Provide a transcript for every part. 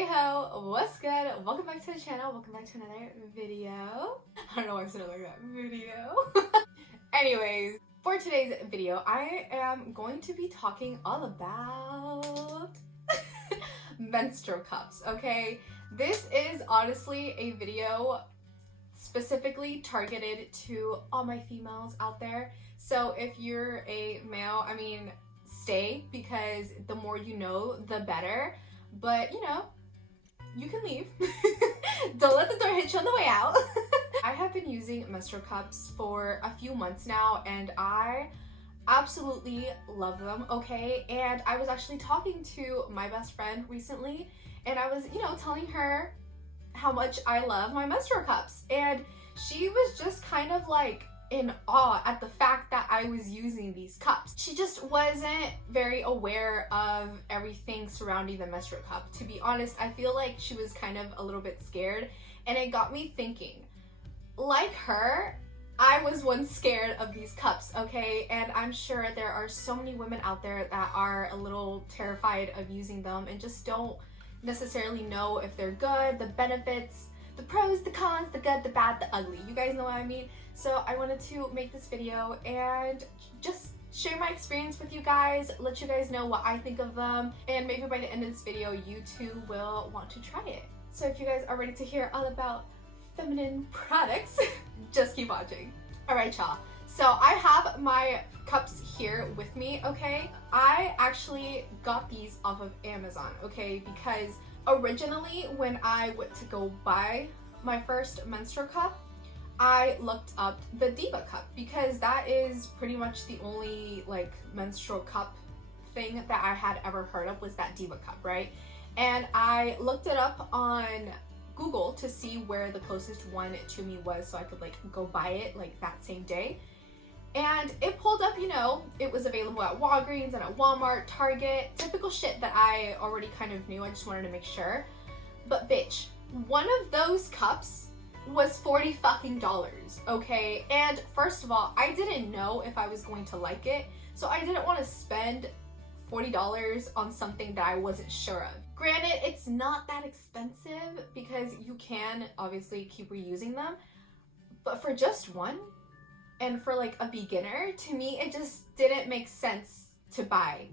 Hey ho, what's good? Welcome back to the channel. Welcome back to another video. I don't know why I said it like that. Video. Anyways, for today's video, I am going to be talking all about menstrual cups, okay? This is honestly a video specifically targeted to all my females out there. So if you're a male, stay, because the more you know, the better. But, you know, you can leave. Don't let the door hit you on the way out. I have been using menstrual cups for a few months now, and I absolutely love them, okay? And I was actually talking to my best friend recently, and I was, telling her how much I love my menstrual cups. And she was just kind of like in awe at the fact that I was using these cups. She just wasn't very aware of everything surrounding the menstrual cup. To be honest, I feel like she was kind of a little bit scared, and it got me thinking. Like her, I was once scared of these cups, okay? And I'm sure there are so many women out there that are a little terrified of using them and just don't necessarily know if they're good, the benefits, the pros, the cons, the good, the bad, the ugly. You guys know what I mean? So I wanted to make this video and just share my experience with you guys, let you guys know what I think of them, and maybe by the end of this video, you too will want to try it. So if you guys are ready to hear all about feminine products, just keep watching. Alright, y'all. So I have my cups here with me, okay? I actually got these off of Amazon, okay? Because originally when I went to go buy my first menstrual cup, I looked up the Diva cup because that is pretty much the only like menstrual cup thing that I had ever heard of, was that Diva cup, right? And I looked it up on Google to see where the closest one to me was so I could like go buy it like that same day. And it pulled up, it was available at Walgreens and at Walmart, Target, typical shit that I already kind of knew. I just wanted to make sure. But bitch, one of those cups was $40 fucking, okay? And first of all, I didn't know if I was going to like it, so I didn't want to spend $40 on something that I wasn't sure of. Granted, it's not that expensive because you can obviously keep reusing them, but for just one, and for like a beginner, to me, it just didn't make sense to buy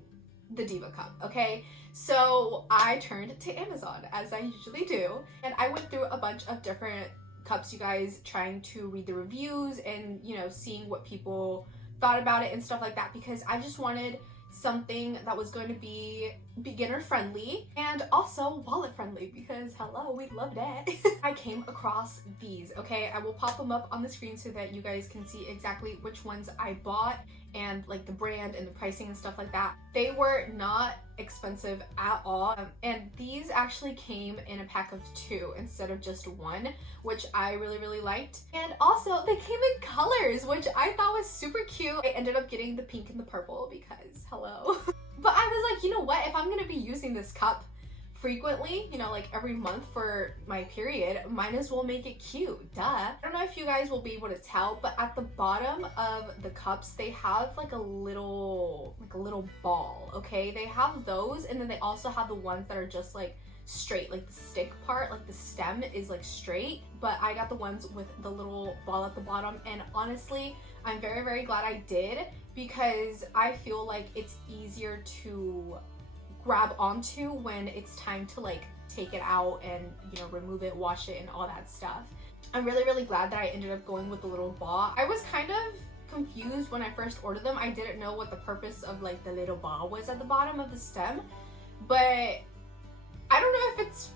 the Diva cup, okay? So I turned to Amazon, as I usually do, and I went through a bunch of different cups, you guys, trying to read the reviews and, seeing what people thought about it and stuff like that, because I just wanted something that was going to be beginner friendly and also wallet friendly, because hello, we love that. I came across these, okay? I will pop them up on the screen so that you guys can see exactly which ones I bought and like the brand and the pricing and stuff like that. They were not expensive at all, and these actually came in a pack of 2 instead of just 1, which I really liked. And also they came in colors, which I thought was super cute. I ended up getting the pink and the purple because hello. But I was like, you know what, if I'm gonna be using this cup frequently, like every month for my period, might as well make it cute, duh. I don't know if you guys will be able to tell, but at the bottom of the cups, they have like a little ball, okay? They have those, and then they also have the ones that are just like straight, like the stick part, like the stem is like straight, but I got the ones with the little ball at the bottom, and honestly, I'm very glad I did, because I feel like it's easier to grab onto when it's time to like take it out and remove it, wash it, and all that stuff. I'm really glad that I ended up going with the little ball. I was kind of confused when I first ordered them. I didn't know what the purpose of like the little ball was at the bottom of the stem, but I don't know if it's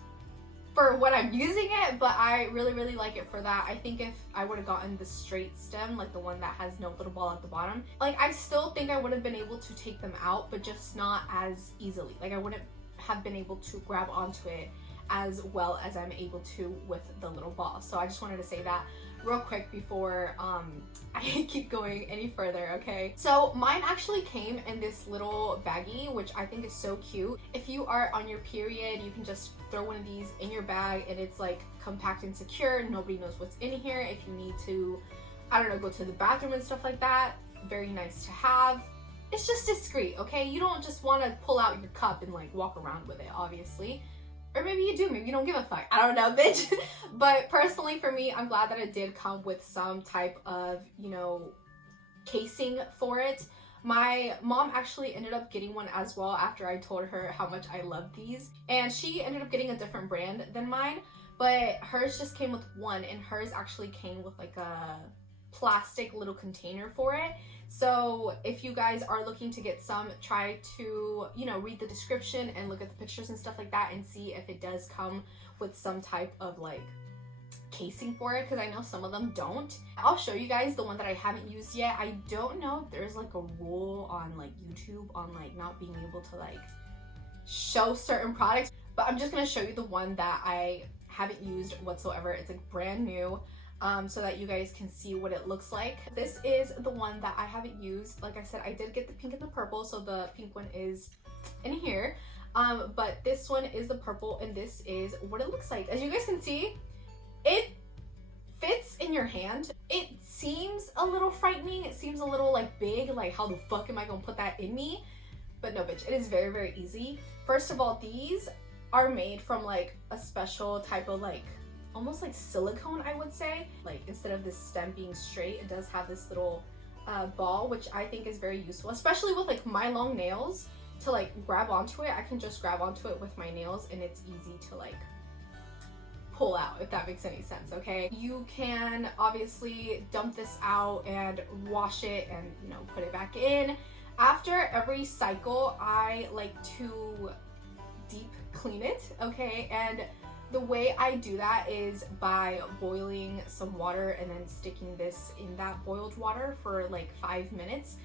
for what I'm using it, but I really like it for that. I think if I would have gotten the straight stem, like the one that has no little ball at the bottom, like I still think I would have been able to take them out, but just not as easily. Like I wouldn't have been able to grab onto it as well as I'm able to with the little ball. So I just wanted to say that real quick before I keep going any further, okay? So mine actually came in this little baggie, which I think is so cute. If you are on your period, you can just throw one of these in your bag, and it's like compact and secure. Nobody knows what's in here. If you need to, I don't know, go to the bathroom and stuff like that, very nice to have. It's just discreet, okay? You don't just want to pull out your cup and like walk around with it, obviously. Or maybe you do, maybe you don't give a fuck. I don't know, bitch. But personally for me, I'm glad that it did come with some type of, you know, casing for it. My mom actually ended up getting one as well after I told her how much I love these. And she ended up getting a different brand than mine, but hers just came with one, and hers actually came with like a plastic little container for it. So if you guys are looking to get some, try to, you know, read the description and look at the pictures and stuff like that and see if it does come with some type of like casing for it, because I know some of them don't. I'll show you guys the one that I haven't used yet. I don't know if there's like a rule on like YouTube on like not being able to like show certain products, but I'm just gonna show you the one that I haven't used whatsoever. It's like brand new. So that you guys can see what it looks like. This is the one that I haven't used. Like I said, I did get the pink and the purple, so the pink one is in here. But this one is the purple, and this is what it looks like. As you guys can see, it fits in your hand. It seems a little frightening. It seems a little like big, like how the fuck am I gonna put that in me? But no, bitch, it is very, very easy. First of all, these are made from like a special type of like almost like silicone, I would say. Like instead of this stem being straight, it does have this little ball, which I think is very useful, especially with like my long nails. To like grab onto it, I can just grab onto it with my nails, and it's easy to like pull out, if that makes any sense. Okay, you can obviously dump this out and wash it and, you know, put it back in. After every cycle, I like to deep clean it, okay? And the way I do that is by boiling some water and then sticking this in that boiled water for like 5 minutes.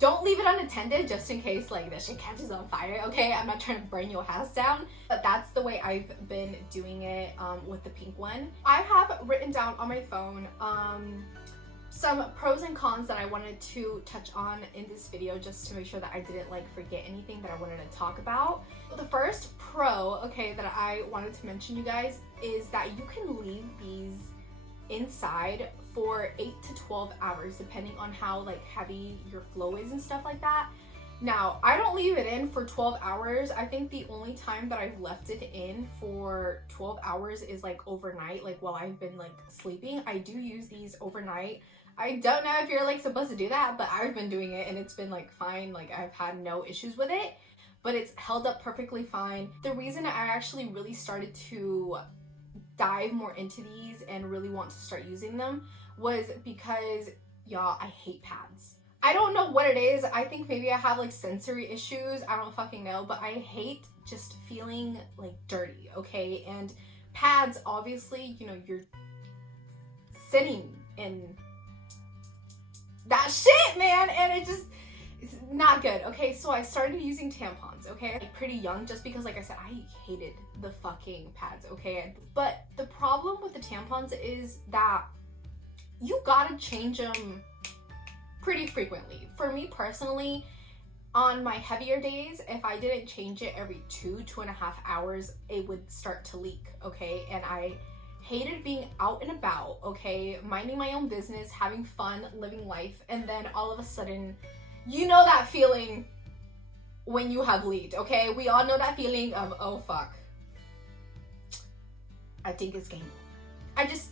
Don't leave it unattended just in case like this shit catches on fire, okay? I'm not trying to burn your house down, but that's the way I've been doing it with the pink one. I have written down on my phone some pros and cons that I wanted to touch on in this video, just to make sure that I didn't like forget anything that I wanted to talk about. The first pro, okay, that I wanted to mention, you guys, is that you can leave these inside for 8 to 12 hours depending on how like heavy your flow is and stuff like that. Now, I don't leave it in for 12 hours. I think the only time that I've left it in for 12 hours is like overnight, like while I've been like sleeping. I do use these overnight. I don't know if you're like supposed to do that, but I've been doing it and it's been like fine. Like I've had no issues with it, but it's held up perfectly fine. The reason I actually really started to dive more into these and really want to start using them was because, y'all, I hate pads. I don't know what it is. I think maybe I have like sensory issues. I don't fucking know, but I hate just feeling like dirty, okay? And pads, obviously, you know, you're sitting in that shit, man, and it's not good. Okay, so I started using tampons, okay, like pretty young, just because, like I said, I hated the fucking pads, okay? But the problem with the tampons is that you gotta change them pretty frequently. For me personally, on my heavier days, if I didn't change it every 2.5 hours, it would start to leak, okay? And I hated being out and about, okay, minding my own business, having fun, living life, and then all of a sudden, you know that feeling when you have leaked, okay? We all know that feeling of, oh fuck, I think it's game over. I just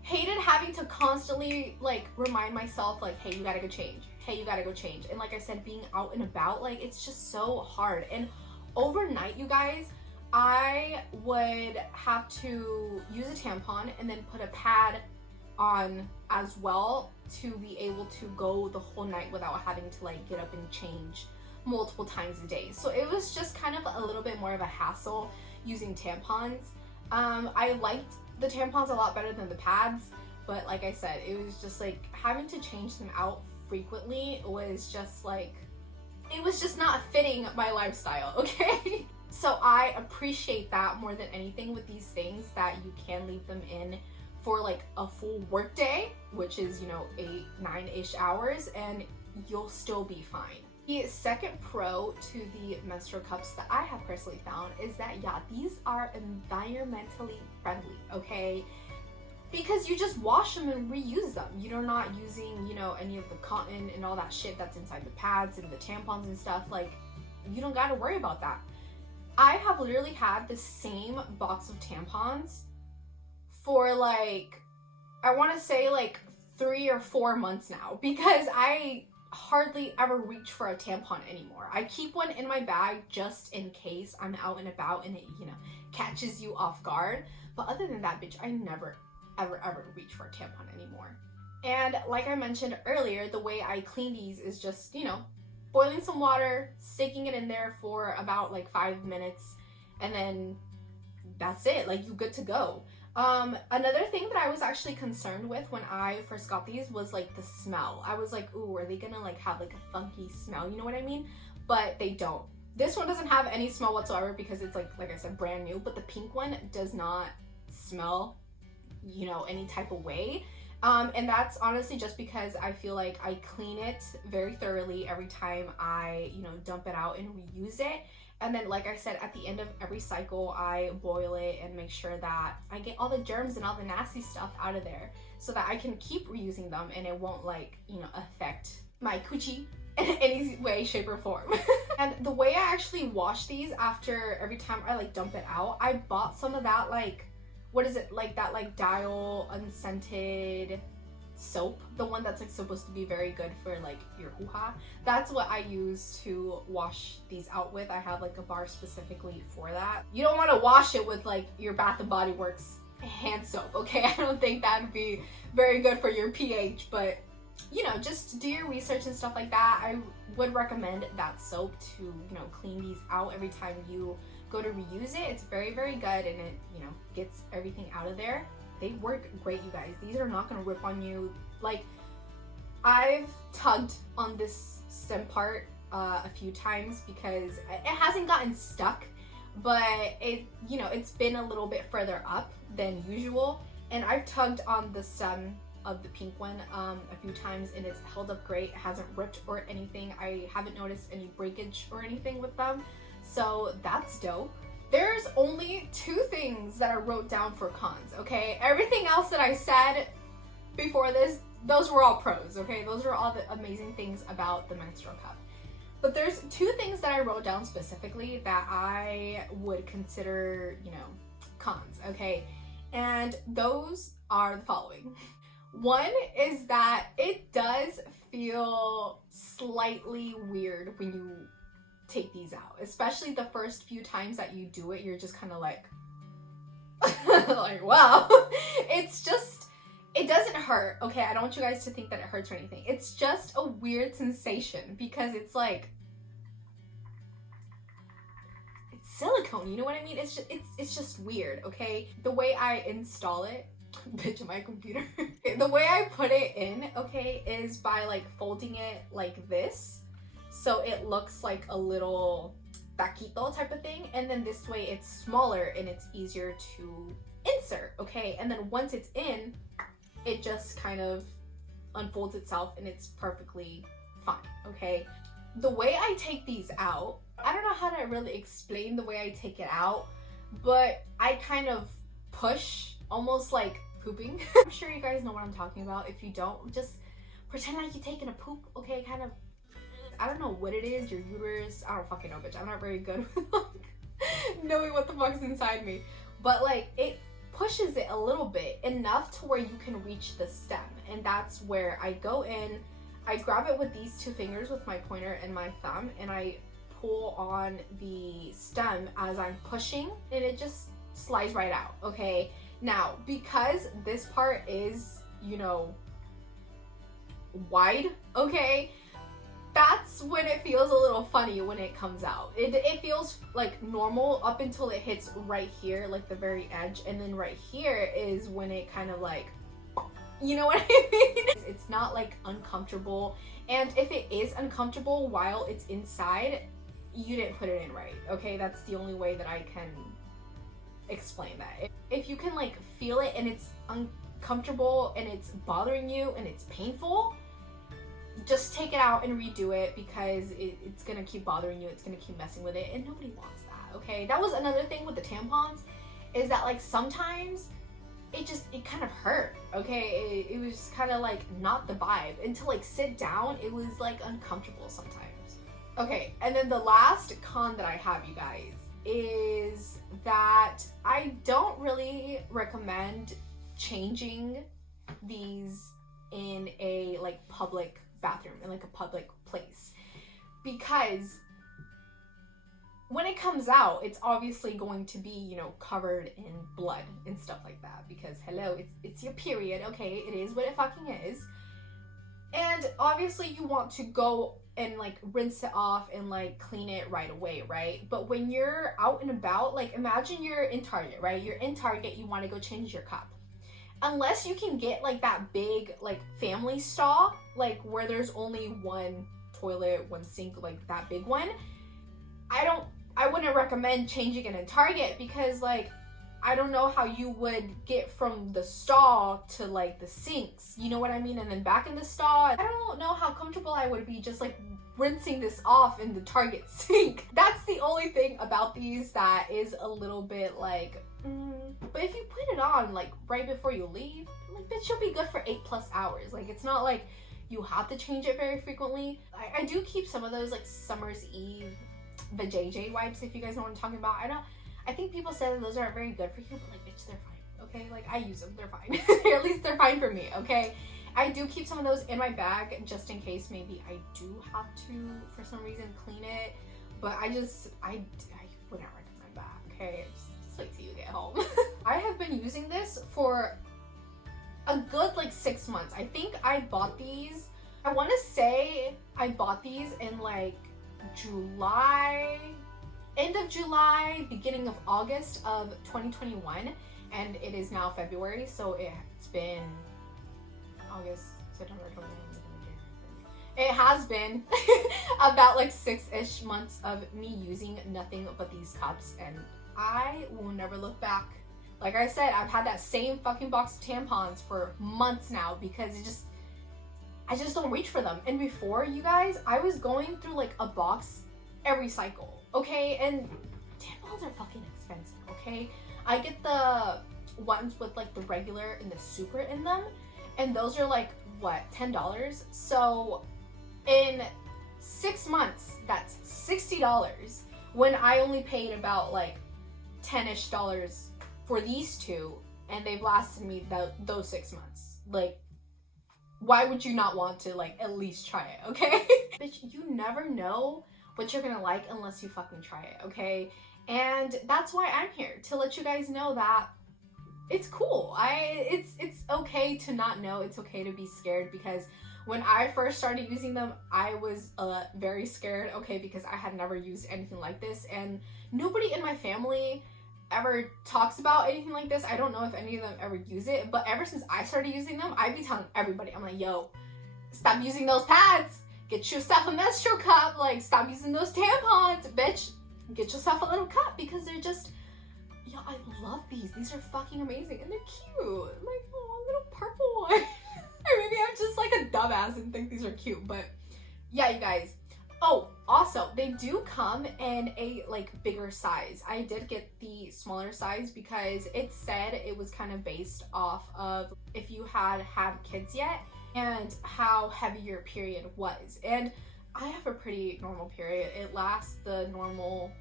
hated having to constantly like remind myself like, hey, you gotta go change. Hey, you gotta go change. And like I said, being out and about, like, it's just so hard. And overnight, you guys, I would have to use a tampon and then put a pad on as well to be able to go the whole night without having to like get up and change multiple times a day. So it was just kind of a little bit more of a hassle using tampons. I liked the tampons a lot better than the pads, but like I said, it was just like having to change them out frequently was just like, it was just not fitting my lifestyle, okay? So I appreciate that more than anything with these things, that you can leave them in for like a full work day, which is, you know, 8-9-ish hours, and you'll still be fine. The second pro to the menstrual cups that I have personally found is that, yeah, these are environmentally friendly, okay? Because you just wash them and reuse them. You're not using, you know, any of the cotton and all that shit that's inside the pads and the tampons and stuff. Like, you don't gotta worry about that. I have literally had the same box of tampons for like, I want to say like 3 or 4 months now, because I hardly ever reach for a tampon anymore. I keep one in my bag just in case I'm out and about and it, you know, catches you off guard. But other than that, bitch, I never, ever reach for a tampon anymore. And like I mentioned earlier, the way I clean these is just, you know, boiling some water, sticking it in there for about like 5 minutes, and then that's it. Like, you're good to go. Another thing that I was actually concerned with when I first got these was like the smell. I was like, ooh, are they gonna like have like a funky smell? You know what I mean? But they don't. This one doesn't have any smell whatsoever because it's like I said, brand new, but the pink one does not smell, you know, any type of way. And that's honestly just because I feel like I clean it very thoroughly every time I, you know, dump it out and reuse it. And then, like I said, at the end of every cycle, I boil it and make sure that I get all the germs and all the nasty stuff out of there so that I can keep reusing them and it won't, like, you know, affect my coochie in any way, shape, or form. And the way I actually wash these after every time I, like, dump it out, I bought some of that, like, what is it, like that like Dial unscented soap, the one that's like supposed to be very good for like your hoo-ha. That's what I use to wash these out with. I have like a bar specifically for that. You don't want to wash it with like your Bath and Body Works hand soap, okay? I don't think that would be very good for your pH, but you know, just do your research and stuff like that. I would recommend that soap to, you know, clean these out every time you go to reuse it. It's very, very good, and it, you know, gets everything out of there. They work great, you guys. These are not gonna rip on you. Like, I've tugged on this stem part a few times because it hasn't gotten stuck, but it, you know, it's been a little bit further up than usual, and I've tugged on the stem of the pink one a few times and it's held up great. It hasn't ripped or anything. I haven't noticed any breakage or anything with them, so that's dope. There's only 2 things that I wrote down for cons, okay? Everything else that I said before this, those were all pros, okay? Those are all the amazing things about the Menstrual Cup. But there's 2 things that I wrote down specifically that I would consider, you know, cons, okay? And those are the following. One is that it does feel slightly weird when you take these out, especially the first few times that you do it. You're just kind of like like, wow. It's just, it doesn't hurt, okay? I don't want you guys to think that it hurts or anything. It's just a weird sensation because it's like, it's silicone, you know what I mean? It's just weird, okay? The way I install it, bitch, my computer. The way I put it in, okay, is by like folding it like this, so it looks like a little taquito type of thing, and then this way it's smaller and it's easier to insert, okay? And then once it's in, it just kind of unfolds itself and it's perfectly fine, okay? The way I take these out, I don't know how to really explain the way I take it out, but I kind of push, almost like pooping. I'm sure you guys know what I'm talking about. If you don't, just pretend like you're taking a poop, okay? Kind of, I don't know what it is, your uterus, I don't fucking know, bitch. I'm not very good with knowing what the fuck's inside me. But like, it pushes it a little bit, enough to where you can reach the stem. And that's where I go in, I grab it with these 2 fingers, with my pointer and my thumb, and I pull on the stem as I'm pushing, and it just slides right out, okay? Now, because this part is, you know, wide, okay, that's when it feels a little funny when it comes out. It feels like normal up until it hits right here, like the very edge, and then right here is when it kind of like, you know what I mean? It's not like uncomfortable, and if it is uncomfortable while it's inside, you didn't put it in right, okay? That's the only way that I can explain that. If you can like feel it and it's uncomfortable and it's bothering you and it's painful, just take it out and redo it, because it's gonna keep bothering you, it's gonna keep messing with it, and nobody wants that, okay? That was another thing with the tampons, is that like sometimes it kind of hurt, okay? It was kind of like not the vibe, and to like sit down, it was like uncomfortable sometimes. Okay, and then the last con that I have, you guys, is that I don't really recommend changing these in a like public bathroom, in like a public place, because when it comes out, it's obviously going to be, you know, covered in blood and stuff like that, because hello, it's your period, okay? It is what it fucking is. And obviously you want to go and like rinse it off and like clean it right away, right? But when you're out and about, like imagine you're in Target, right? You're in Target, you want to go change your cup. Unless you can get like that big like family stall, like where there's only one toilet, one sink, like that big one, I wouldn't recommend changing it in Target, because like I don't know how you would get from the stall to like the sinks, you know what I mean? And then back in the stall. I don't know how comfortable I would be just like rinsing this off in the Target sink. That's the only thing about these that is a little bit like, but if you put it on like right before you leave, like bitch, you'll be good for 8+ hours. Like it's not like you have to change it very frequently. I do keep some of those like Summer's Eve vajayjay wipes, if you guys know what I'm talking about. I think people say that those aren't very good for you, but like bitch, they're fine, okay? Like I use them, they're fine. At least they're fine for me, okay? I do keep some of those in my bag just in case maybe I do have to for some reason clean it, but I wouldn't recommend that, okay? Just wait till you get home. I have been using this for a good like 6 months. I think I bought these, I want to say I bought these in like July, end of July, beginning of August of 2021, and it is now February, so it's been August, September, October, it has been about like 6-ish months of me using nothing but these cups, and I will never look back. Like I said, I've had that same fucking box of tampons for months now because I just don't reach for them. And before, you guys, I was going through like a box every cycle, okay? And tampons are fucking expensive, okay? I get the ones with like the regular and the super in them, and those are like, what, $10? So in 6 months, that's $60 when I only paid about like $10-ish for these two, and they've lasted me those 6 months. Like, why would you not want to like at least try it, okay? Bitch, you never know what you're gonna like unless you fucking try it, okay? And that's why I'm here, to let you guys know that it's cool. It's okay to not know. It's okay to be scared, because when I first started using them, I was very scared, okay, because I had never used anything like this, and nobody in my family ever talks about anything like this. I don't know if any of them ever use it, but ever since I started using them, I be telling everybody, I'm like, yo, stop using those pads, get yourself a menstrual cup, like stop using those tampons, bitch, get yourself a little cup, because they're just, yo, I love these are fucking amazing, and they're cute, like, oh, a little purple one. Or maybe I'm just like a dumbass and think these are cute, but yeah, you guys. Oh, also, they do come in a like bigger size. I did get the smaller size because it said it was kind of based off of if you had kids yet and how heavy your period was. And I have a pretty normal period. It lasts the normal,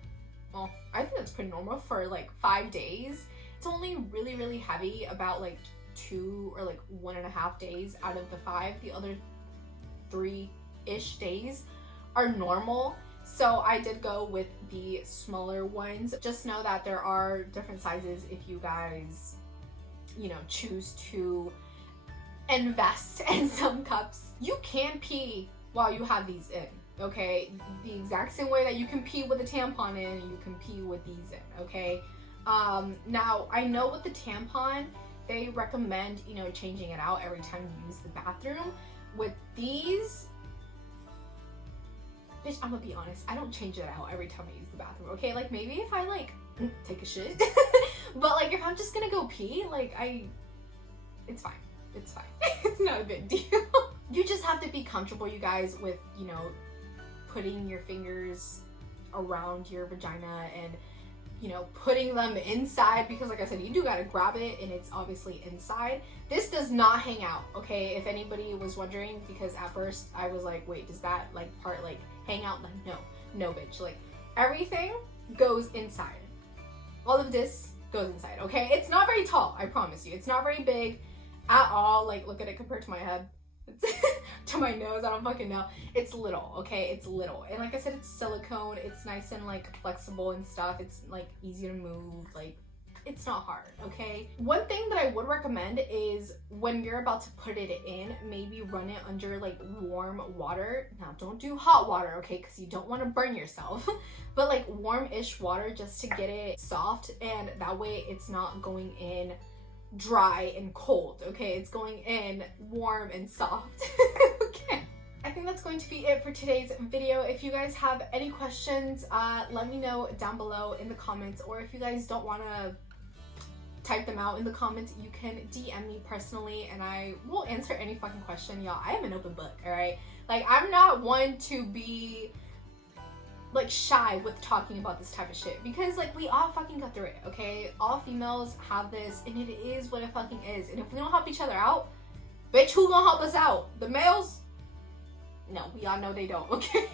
well, I think that's pretty normal for like 5 days. It's only really, really heavy about like 2 or like 1.5 days out of the 5. The other 3-ish days are normal. So I did go with the smaller ones. Just know that there are different sizes if you guys, you know, choose to invest in some cups. You can pee while you have these in, okay? The exact same way that you can pee with a tampon in, you can pee with these in, okay? Now, I know with the tampon, they recommend, you know, changing it out every time you use the bathroom. With these, bitch, I'm gonna be honest, I don't change it out every time I use the bathroom, okay? Like, maybe if I, like, take a shit. But, like, if I'm just gonna go pee, like, it's fine. It's fine. It's not a big deal. You just have to be comfortable, you guys, with, you know, putting your fingers around your vagina and, you know, putting them inside, because like I said, you do gotta grab it and it's obviously inside. This does not hang out, okay? If anybody was wondering, because at first I was like, wait, does that like part like hang out? Like, no, bitch. Like everything goes inside. All of this goes inside, okay? It's not very tall, I promise you. It's not very big at all. Like, look at it compared to my head. To my nose, I don't fucking know. It's little, okay? It's little. And like I said, it's silicone. It's nice and like flexible and stuff. It's like easy to move. Like, it's not hard, okay? One thing that I would recommend is when you're about to put it in, maybe run it under like warm water. Now, don't do hot water, okay? Because you don't want to burn yourself. But like warm-ish water just to get it soft, and that way it's not going in dry and cold, okay? It's going in warm and soft. Okay. I think that's going to be it for today's video. If you guys have any questions, let me know down below in the comments, or if you guys don't want to type them out in the comments, you can DM me personally and I will answer any fucking question, y'all. I am an open book, all right? Like, I'm not one to be like shy with talking about this type of shit, because like we all fucking got through it, okay? All females have this, and it is what it fucking is. And if we don't help each other out, bitch, who gonna help us out? The males? No, we all know they don't, okay?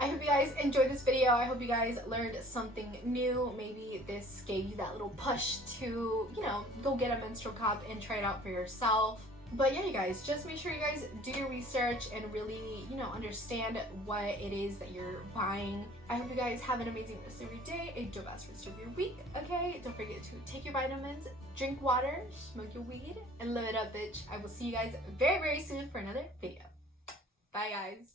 I hope you guys enjoyed this video. I hope you guys learned something new. Maybe this gave you that little push to, you know, go get a menstrual cup and try it out for yourself. But yeah, you guys, just make sure you guys do your research and really, you know, understand what it is that you're buying. I hope you guys have an amazing rest of your day, a dope ass rest of your week, okay? Don't forget to take your vitamins, drink water, smoke your weed, and live it up, bitch. I will see you guys very, very soon for another video. Bye, guys.